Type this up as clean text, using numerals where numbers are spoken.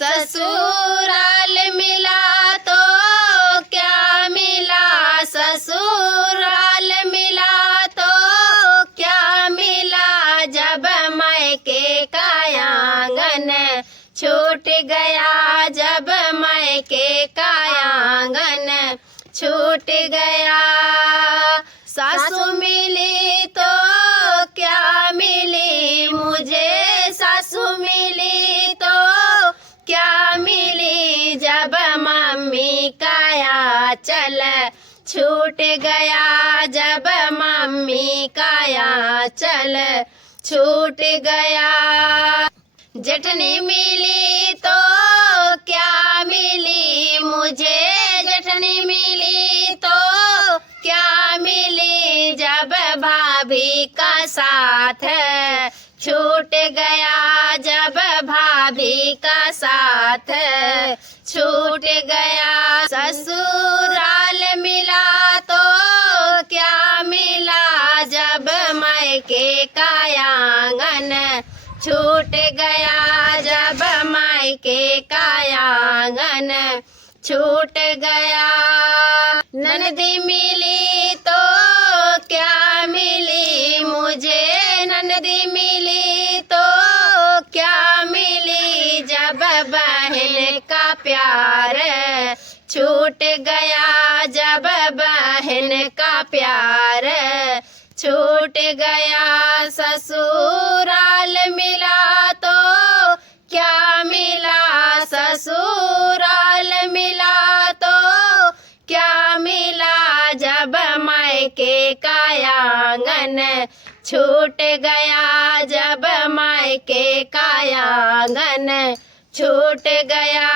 ससुराल मिला तो क्या मिला, ससुराल मिला तो क्या मिला, जब मायके का आंगन छूट गया, जब मायके का आंगन छूट गया। सासू मिली तो क्या मिली मुझे, सासू मिली तो क्या मिली, जब मम्मी का आंचल छूट गया, जब मम्मी का आंचल छूट गया। जठनी मिली तो क्या मिली मुझे, जठनी मिली तो क्या मिली, जब भाभी का साथ छूट गया, जब भाभी का साथ छूट गया। ससुराल मिला तो क्या मिला, जब मायके का आंगन छूट गया, जब मायके का आंगन छूट गया। ननदी मिली तो क्या मिली मुझे, ननदी मिली तो क्या मिली, जब बहन का प्यार छूट गया, जब बहन का प्यार छूट गया। ससुराल मिला तो क्या मिला, ससुराल मिला तो क्या मिला, जब मायके का आंगन छूट गया, जब मायके का आंगन छूट गया।